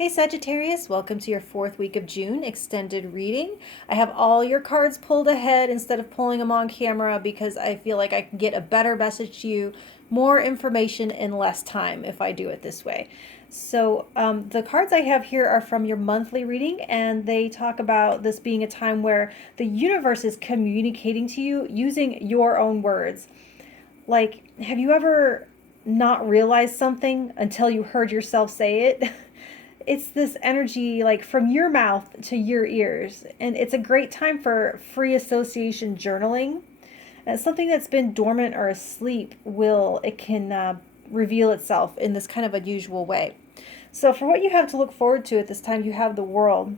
Hey Sagittarius, welcome to your fourth week of June extended reading. I have all your cards pulled ahead instead of pulling them on camera because I feel like I can get a better message to you, more information in less time if I do it this way. So the cards I have here are from your monthly reading, and they talk about this being a time where the universe is communicating to you using your own words. Like, have you ever not realized something until you heard yourself say it? It's this energy like from your mouth to your ears, and it's a great time for free association journaling. And something that's been dormant or asleep can reveal itself in this kind of unusual way. So for what you have to look forward to at this time, you have the World,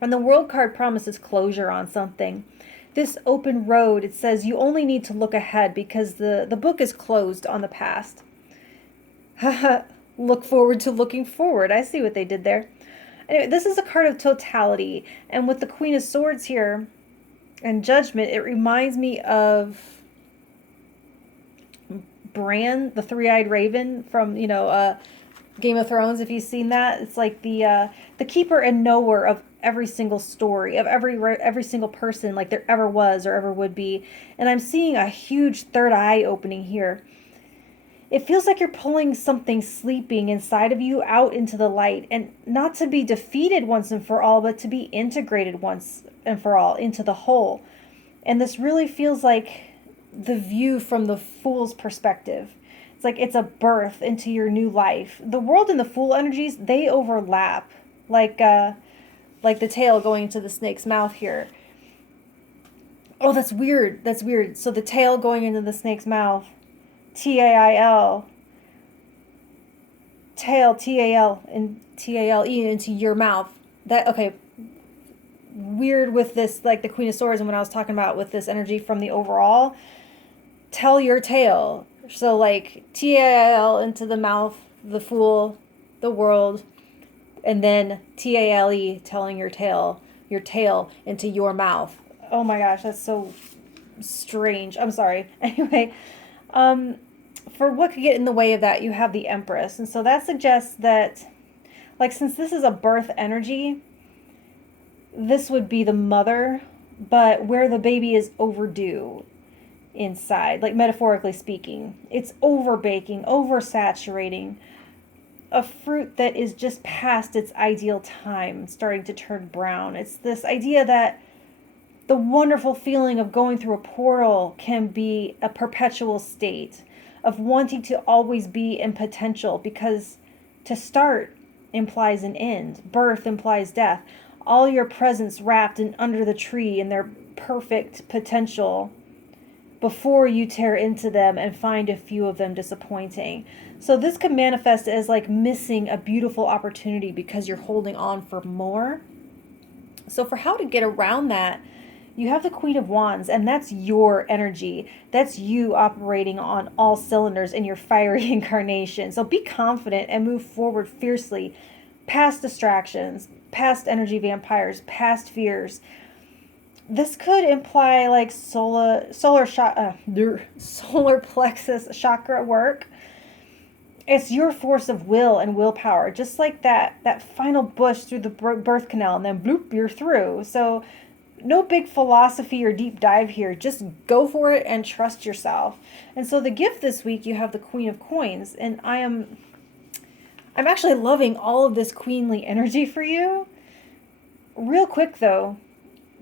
and the World card promises closure on something. This open road, it says you only need to look ahead because the book is closed on the past. Look forward to looking forward. I see what they did there. Anyway, this is a card of totality. And with the Queen of Swords here and Judgment, it reminds me of Bran, the three-eyed raven from, Game of Thrones, if you've seen that. It's like the keeper and knower of every single story, of every single person like there ever was or ever would be. And I'm seeing a huge third eye opening here. It feels like you're pulling something sleeping inside of you out into the light, and not to be defeated once and for all, but to be integrated once and for all into the whole. And this really feels like the view from the Fool's perspective. It's like it's a birth into your new life. The World and the Fool energies, they overlap, like the tail going into the snake's mouth here. Oh, that's weird. That's weird. So the tail going into the snake's mouth. Tail, Tal, and Tale into your mouth. That, okay, weird with this, like the Queen of Swords, and when I was talking about with this energy from the overall, tell your tale. So like Tal into the mouth, the Fool, the World, and then Tale, telling your tale into your mouth. Oh my gosh, that's so strange. I'm sorry. Anyway, for what could get in the way of that, you have the Empress. And so that suggests that, like, since this is a birth energy, this would be the mother, but where the baby is overdue inside, like metaphorically speaking. It's overbaking, oversaturating. A fruit that is just past its ideal time, starting to turn brown. It's this idea that the wonderful feeling of going through a portal can be a perpetual state of wanting to always be in potential, because to start implies an end. Birth implies death. All your presents wrapped in under the tree in their perfect potential before you tear into them and find a few of them disappointing. So this could manifest as like missing a beautiful opportunity because you're holding on for more. So for how to get around that, you have the Queen of Wands, and that's your energy. That's you operating on all cylinders in your fiery incarnation. So be confident and move forward fiercely, past distractions, past energy vampires, past fears. This could imply like solar plexus chakra work. It's your force of will and willpower, just like that final bush through the birth canal, and then bloop, you're through. So no big philosophy or deep dive here. Just go for it and trust yourself. And so the gift this week, you have the Queen of Coins, and I'm actually loving all of this queenly energy for you. Real quick though,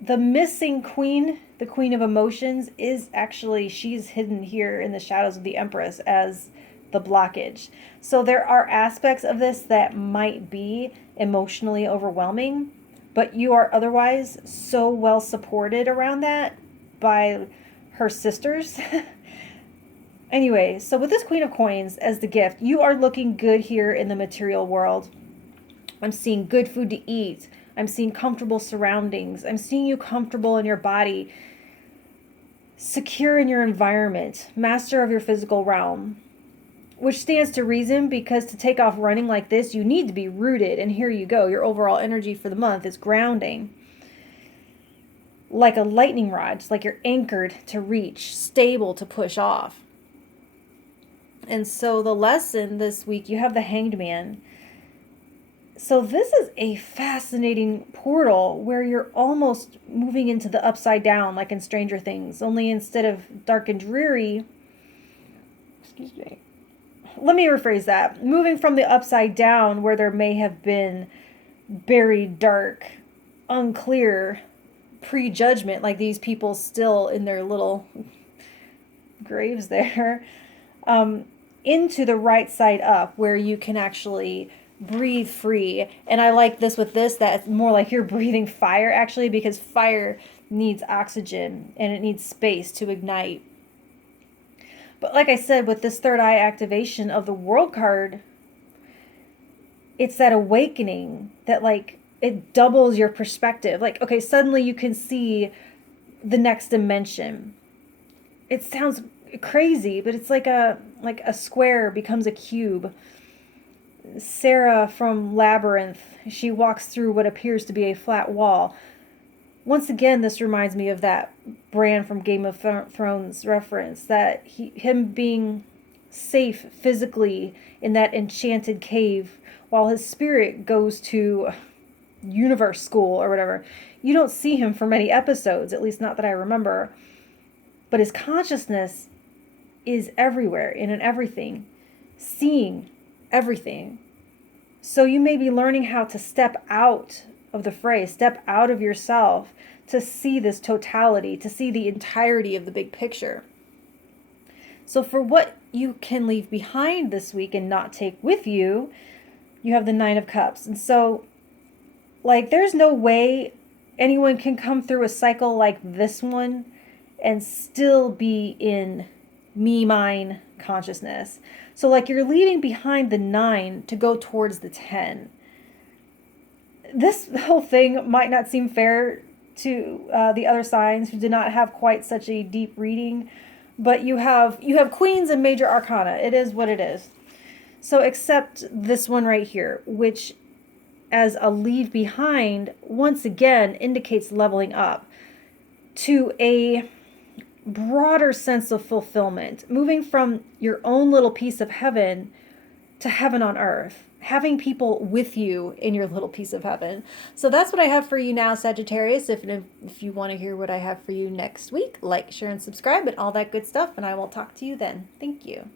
the missing queen, the Queen of Emotions, is actually, she's hidden here in the shadows of the Empress as the blockage. So there are aspects of this that might be emotionally overwhelming, but you are otherwise so well supported around that by her sisters. Anyway, so with this Queen of Coins as the gift, you are looking good here in the material world. I'm seeing good food to eat. I'm seeing comfortable surroundings. I'm seeing you comfortable in your body, secure in your environment, master of your physical realm. Which stands to reason, because to take off running like this, you need to be rooted. And here you go. Your overall energy for the month is grounding. Like a lightning rod. It's like you're anchored to reach, stable to push off. And so the lesson this week, you have the Hanged Man. So this is a fascinating portal where you're almost moving into the upside down, like in Stranger Things, only instead of dark and dreary, excuse me, let me rephrase that. Moving from the upside down where there may have been buried dark, unclear prejudgment, like these people still in their little graves there, into the right side up where you can actually breathe free. And I like this with this, that it's more like you're breathing fire actually, because fire needs oxygen and it needs space to ignite. But like I said, with this third eye activation of the World card, it's that awakening that, like, it doubles your perspective. Like, okay, suddenly you can see the next dimension. It sounds crazy, but it's like a square becomes a cube. Sarah from Labyrinth, she walks through what appears to be a flat wall. Once again, this reminds me of that Bran from Game of Thrones reference, that him being safe physically in that enchanted cave while his spirit goes to universe school or whatever. You don't see him for many episodes, at least not that I remember. But his consciousness is everywhere and in everything, seeing everything. So you may be learning how to step out of the fray, step out of yourself to see this totality, to see the entirety of the big picture. So for what you can leave behind this week and not take with you, you have the Nine of Cups. And so, like, there's no way anyone can come through a cycle like this one and still be in me, mine consciousness. So, like, you're leaving behind the 9 to go towards the 10. This whole thing might not seem fair to the other signs who did not have quite such a deep reading, but you have Queens and Major Arcana. It is what it is. So except this one right here, which as a leave behind, once again indicates leveling up to a broader sense of fulfillment, moving from your own little piece of heaven to heaven on earth, having people with you in your little piece of heaven. So that's what I have for you now, Sagittarius. If you want to hear what I have for you next week, like, share, and subscribe and all that good stuff, and I will talk to you then. Thank you.